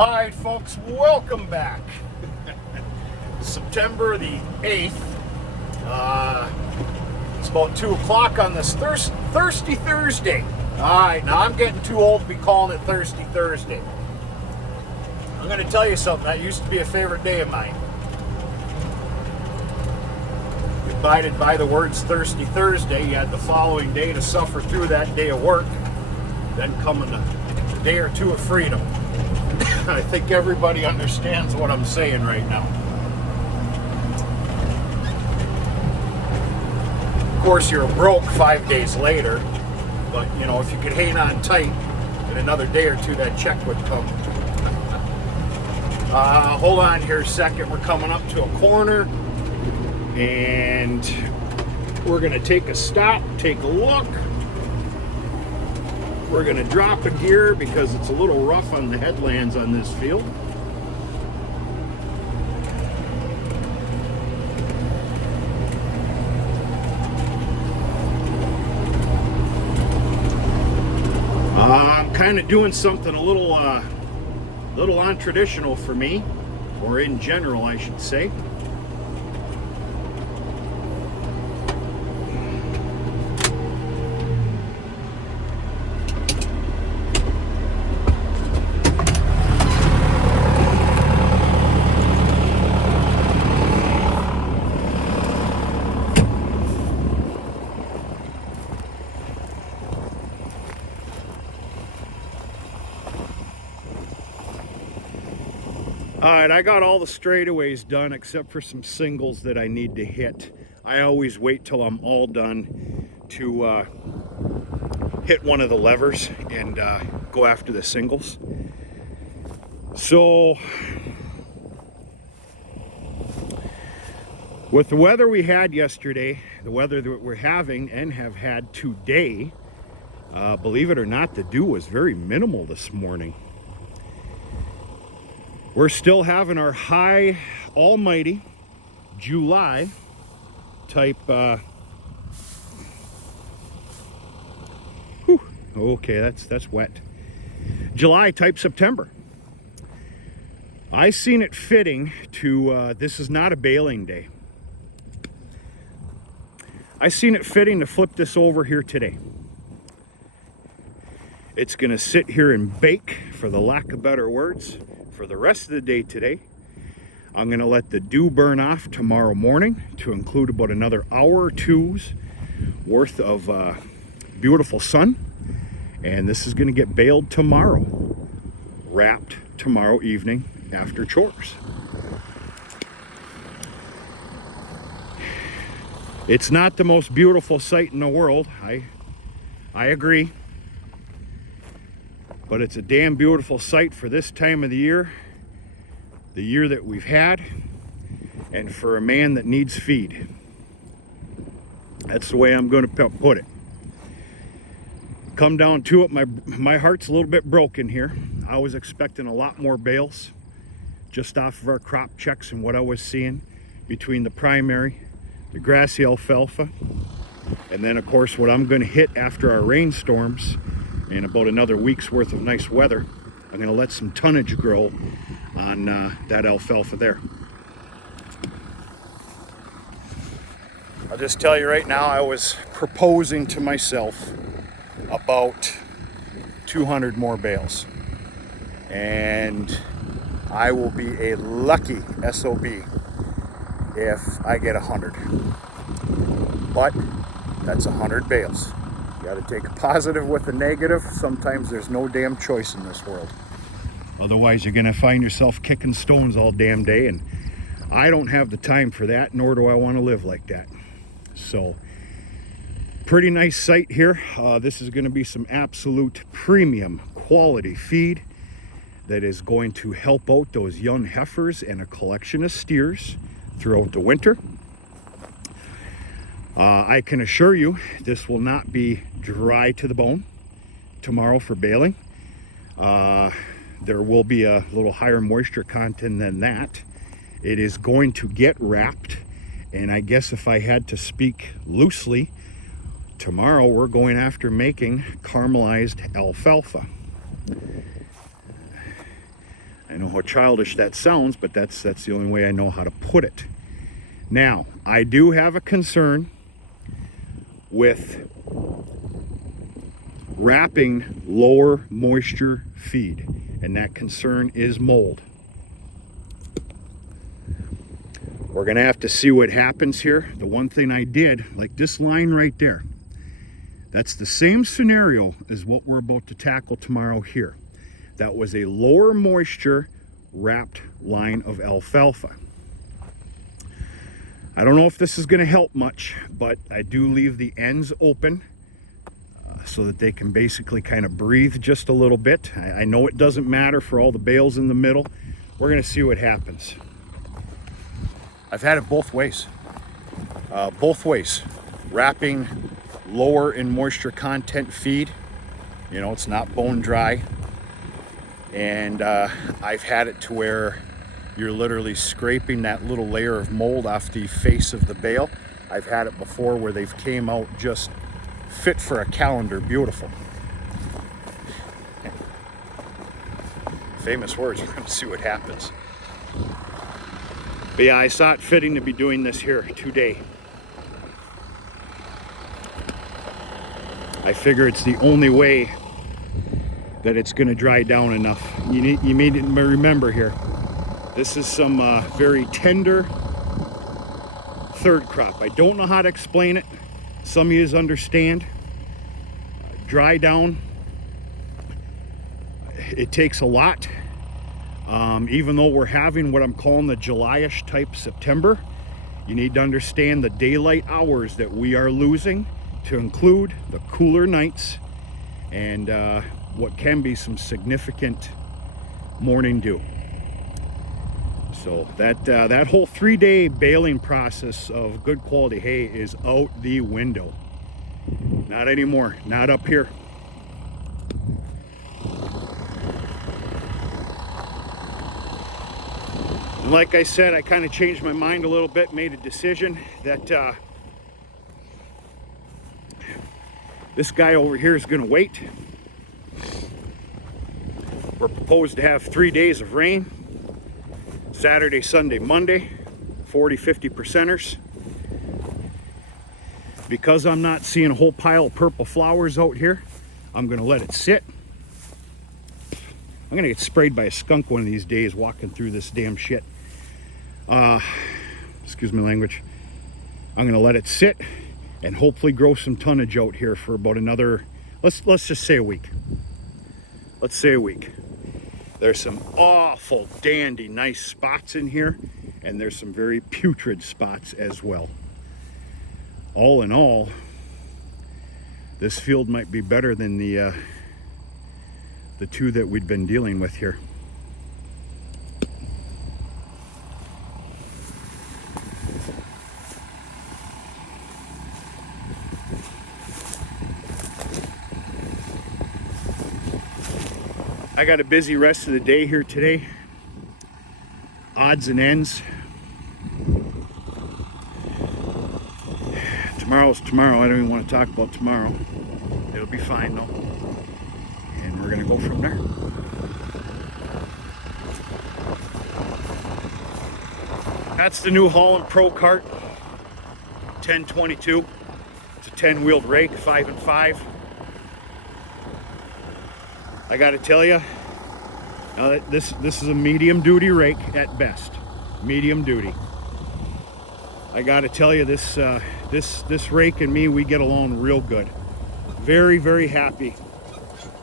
All right, folks, welcome back. September the 8th. It's about 2 o'clock on this Thirsty Thursday. All right, now I'm getting too old to be calling it Thirsty Thursday. I'm going to tell you something. That used to be a favorite day of mine. You abided by the words Thirsty Thursday. You had the following day to suffer through that day of work. Then coming a day or two of freedom. I think everybody understands what I'm saying right now. Of course, you're broke 5 days later, but you know, if you could hang on tight, in another day or two, that check would come. Hold on here a second. We're coming up to a corner, and we're going to take a stop, take a look. We're going to drop a gear because it's a little rough on the headlands on this field. I'm kind of doing something a little untraditional for me, or in general, I should say. Alright, I got all the straightaways done except for some singles that I need to hit. I always wait till I'm all done to hit one of the levers and go after the singles. So, with the weather we had yesterday, the weather that we're having and have had today, believe it or not, the dew was very minimal this morning. We're still having our high, almighty July type, okay, that's wet. July type September. I seen it fitting to, this is not a baling day. I seen it fitting to flip this over here today. It's gonna sit here and bake, for the lack of better words, for the rest of the day today. I'm going to let the dew burn off tomorrow morning to include about another hour or two's worth of beautiful sun. And this is going to get baled tomorrow, wrapped tomorrow evening after chores. It's not the most beautiful sight in the world. I agree. But it's a damn beautiful sight for this time of the year that we've had, and for a man that needs feed. That's the way I'm going to put it. Come down to it, my heart's a little bit broken here. I was expecting a lot more bales just off of our crop checks and what I was seeing between the primary, the Grassy alfalfa, and then of course what I'm going to hit after our rainstorms. And about another week's worth of nice weather, I'm going to let some tonnage grow on that alfalfa there. I'll just tell you right now, I was proposing to myself about 200 more bales. And I will be a lucky SOB if I get 100. But that's 100 bales. You got to take a positive with a negative. Sometimes there's no damn choice in this world. Otherwise, you're going to find yourself kicking stones all damn day, and I don't have the time for that, nor do I want to live like that. So, pretty nice sight here. This is going to be some absolute premium quality feed that is going to help out those young heifers and a collection of steers throughout the winter. I can assure you this will not be dry to the bone tomorrow for baling. There will be a little higher moisture content than that. It is going to get wrapped, and I guess if I had to speak loosely, tomorrow we're going after making caramelized alfalfa. I know how childish that sounds, but that's the only way I know how to put it. Now, I do have a concern with wrapping lower moisture feed, and that concern is mold. We're gonna have to see what happens here. The one thing I did, like this line right there, that's the same scenario as what we're about to tackle tomorrow here. That was a lower moisture wrapped line of alfalfa. I don't know if this is going to help much, but I do leave the ends open so that they can basically kind of breathe just a little bit. I know it doesn't matter for all the bales in the middle. We're going to see what happens. I've had it both ways. Wrapping lower in moisture content feed. You know, it's not bone dry. And I've had it to where you're literally scraping that little layer of mold off the face of the bale. I've had it before where they've came out just fit for a calendar, beautiful. Famous words, we're gonna see what happens. But yeah, I saw it fitting to be doing this here today. I figure it's the only way that it's going to dry down enough. You need to remember here, this is some very tender third crop. I don't know how to explain it. Some of you understand. Dry down, it takes a lot. Even though we're having what I'm calling the July-ish type September, you need to understand the daylight hours that we are losing, to include the cooler nights and what can be some significant morning dew. So that whole 3-day baling process of good quality hay is out the window. Not anymore, not up here. And like I said, I kind of changed my mind a little bit, made a decision that this guy over here is going to wait. We're proposed to have 3 days of rain. Saturday, Sunday, Monday, 40-50 percenters. Because I'm not seeing a whole pile of purple flowers out here, I'm going to let it sit. I'm going to get sprayed by a skunk one of these days walking through this damn shit. Excuse my language. I'm going to let it sit and hopefully grow some tonnage out here for about another, let's just say a week. Let's say a week. There's some awful dandy nice spots in here, and there's some very putrid spots as well. All in all, this field might be better than the two that we'd been dealing with here. I got a busy rest of the day here today. Odds and ends. Tomorrow's tomorrow. I don't even want to talk about tomorrow. It'll be fine though. And we're gonna go from there. That's the New Holland Pro Cart 1022. It's a 10-wheeled rake, 5 and 5. I got to tell you, this is a medium duty rake at best. Medium duty. I got to tell you, this rake and me, we get along real good. Very, very happy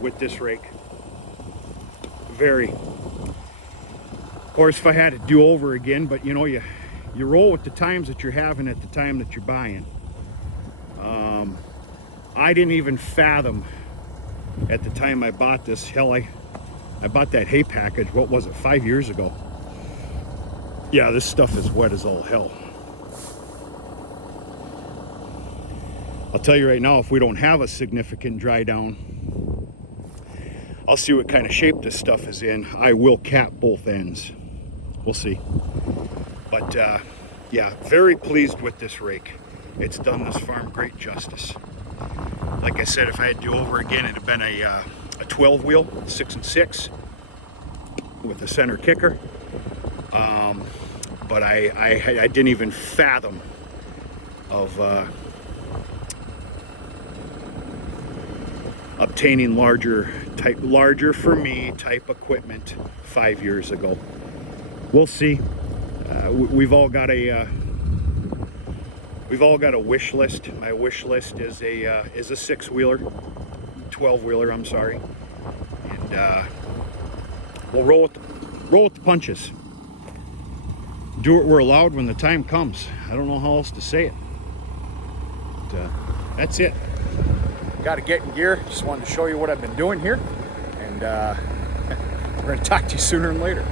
with this rake. Very. Of course, if I had to do over again, but you know, you roll with the times that you're having at the time that you're buying. I didn't even fathom at the time I bought this. Hell, I bought that hay package, what was it, 5 years ago? Yeah, this stuff is wet as all hell. I'll tell you right now, if we don't have a significant dry down, I'll see what kind of shape this stuff is in. I will cap both ends. We'll see. But yeah, very pleased with this rake. It's done this farm great justice. Like I said, if I had to do over again, it'd have been a 12 wheel, 6 and 6. with a center kicker. But I didn't even fathom of obtaining larger for me type equipment 5 years ago. We'll see. We've all got a wish list. My wish list is a 6-wheeler, 12-wheeler. I'm sorry, and we'll roll with the punches. Do what we're allowed when the time comes. I don't know how else to say it. But, that's it. Got to get in gear. Just wanted to show you what I've been doing here, and we're going to talk to you sooner and later.